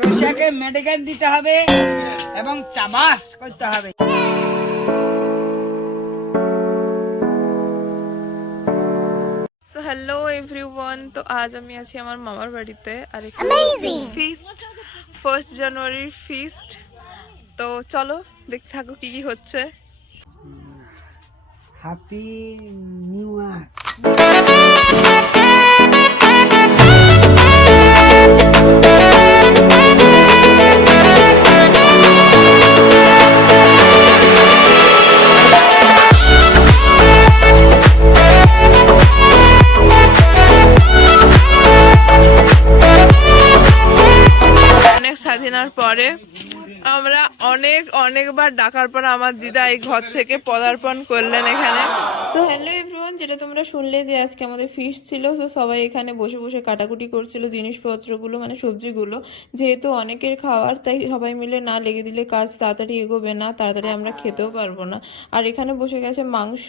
রশিয়াকে medical দিতে হবে এবং চাবাস করতে হবে। সো হ্যালো এভরিওয়ান, তো আজ আমি আছি আমার মামার বাড়িতে আর এখানে ফিস্ট 1 জানুয়ারির ফিস্ট। তো চলো দেখতে থাকো কি কি হচ্ছে। Happy new year. স্বাধীনার পরে আমরা অনেকবার ডাকার পর আমার দিদা এই ঘর থেকে পদার্পণ করলেন এখানে। তো হ্যালো এভরিওয়ান, যেটা তোমরা শুনলে যে আজকে আমাদের ফিস্ট ছিল, তো সবাই এখানে বসে বসে কাটাকুটি করছিল জিনিসপত্রগুলো, মানে সবজিগুলো। যেহেতু অনেকের খাওয়ার, তাই সবাই মিলে না লেগে দিলে কাজ তাড়াতাড়ি এগোবে না, তাড়াতাড়ি আমরা খেতেও পারবো না। আর এখানে বসে গেছে মাংস,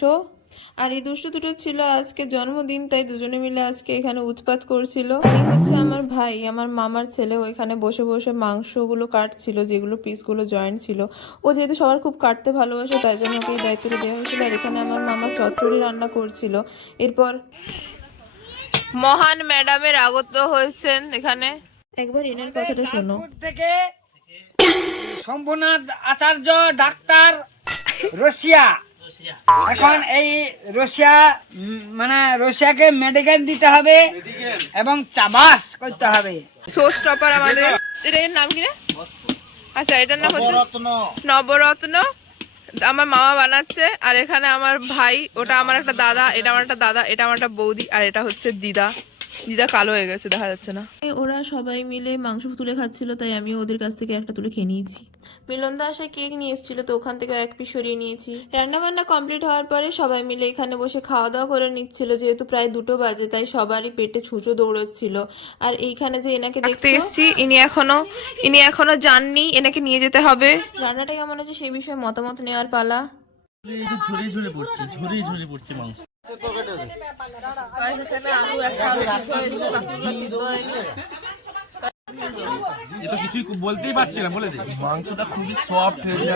আর এই দুটো ছিল আজকে জন্মদিন, তাই দুজনে মিলে আজকে এখানে উৎপাত করছিল। এই হচ্ছে আমার ভাই, আমার মামার ছেলে, ও এখানে বসে বসে মাংসগুলো কাটছিল, যেগুলো পিসগুলো জয়েন্ট ছিল। ও যেহেতু সবার খুব কাটতে ভালোবাসে, তাই জন্য ওকে এই দায়িত্বটা দেওয়া হয়েছিল। আর এখানে আমার মামা চচ্চড়ি রান্না করছিল। এরপর মহান ম্যাডামের আগত হয়েছেন এখানে। একবার এনার কথাটা শোনো। থেকে শম্ভুনাথ আচার্য ডাক্তার, রশিয়া। এখন এই রশিয়া মানে রশিয়াকে মেডিকেল দিতে হবে এবং চাবাস করতে হবে। শো স্টপার আমাদের, এর নাম কি রে? আচ্ছা, এটার নাম হচ্ছে নবরত্ন। আমার মামা বানাচ্ছে। আর এখানে আমার ভাই, ওটা আমার একটা দাদা, এটা আমার একটা দাদা, এটা আমার একটা বৌদি, আর এটা হচ্ছে দিদা। দিদা কালো হয়ে গেছে, দেখা যাচ্ছে না। ওরা সবাই মিলে মাংস তুলে খাচ্ছিল, তাই আমিও ওদের কাছ থেকে একটা তুলে খেয়ে নিয়েছি। মিলনদা আসায় কেক নিয়ে এসেছিল, তো ওখান থেকে এক পিস সরিয়ে নিয়েছি। রান্না বান্না কমপ্লিট হওয়ার পরে সবাই মিলে এখানে বসে খাওয়া দাওয়া করে নিচ্ছিল। যেহেতু প্রায় 2টো বাজে, তাই সবারই পেটে ছুঁচো দৌড়চ্ছিল। আর এইখানে যে এনাকে দেখতে এসেছি, ইনি এখনো যাননি, এনাকে নিয়ে যেতে হবে। রান্নাটা কেমন আছে সেই বিষয়ে মতামত নেওয়ার পালা। ঝরে পড়ছে মাংস। কিছুই বলতেই পারছি না, বলে মাংসটা খুবই সফট হয়েছে।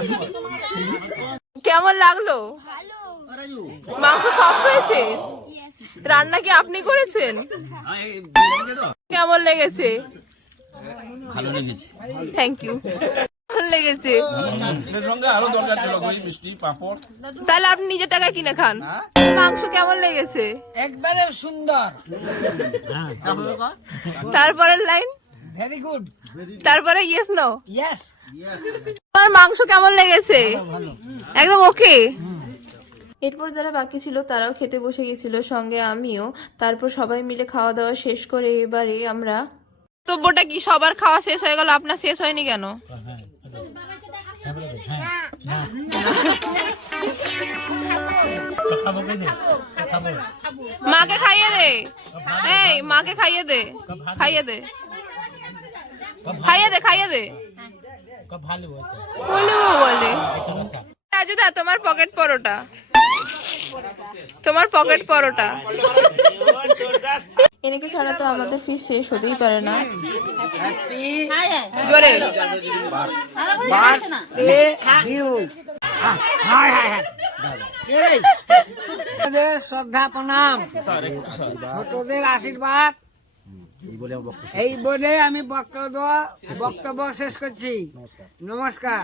কেমন লাগলো? মাংস সফট হয়েছে? রান্না কি আপনি করেছেন? কেমন লেগেছে? ভালো লেগেছে, থ্যাংক ইউ। লেগেছে আরো দরকার ছিল মিষ্টি পাঁপড়। তাহলে আপনি নিজের টাকায় কিনে খান। মাংস কেমন লেগেছে? একবারে সুন্দর। তারপরের লাইন ভেরি গুড। তারপরে ইয়েস নো। ইয়েস। আমার মাংস কেমন লেগেছে? একদম ওকে। এরপর যারা বাকি ছিল তারাও খেতে বসে গেছিল, সঙ্গে আমিও। তারপর সবাই মিলে খাওয়া দাওয়া শেষ করে এবারে আমরা, বক্তব্যটা কি সবার খাওয়া শেষ হয়ে গেল, আপনার শেষ হয়নি কেন? মাকে খাইয়ে দে, এই মাকে খাইয়ে দে, খাইয়ে দে, খাইয়ে দে, খাইয়ে দে। বলে রাজুদা, তোমার পকেট পরোটা, তোমার পকেট পরোটা। এনেকে ছাড়া তো আমাদের ফিস শেষ হতেই পারে না। জোরে শ্রদ্ধা প্রণাম, ছোটদের আশীর্বাদ, এই বলে আমি বক্তব্য শেষ করছি। নমস্কার।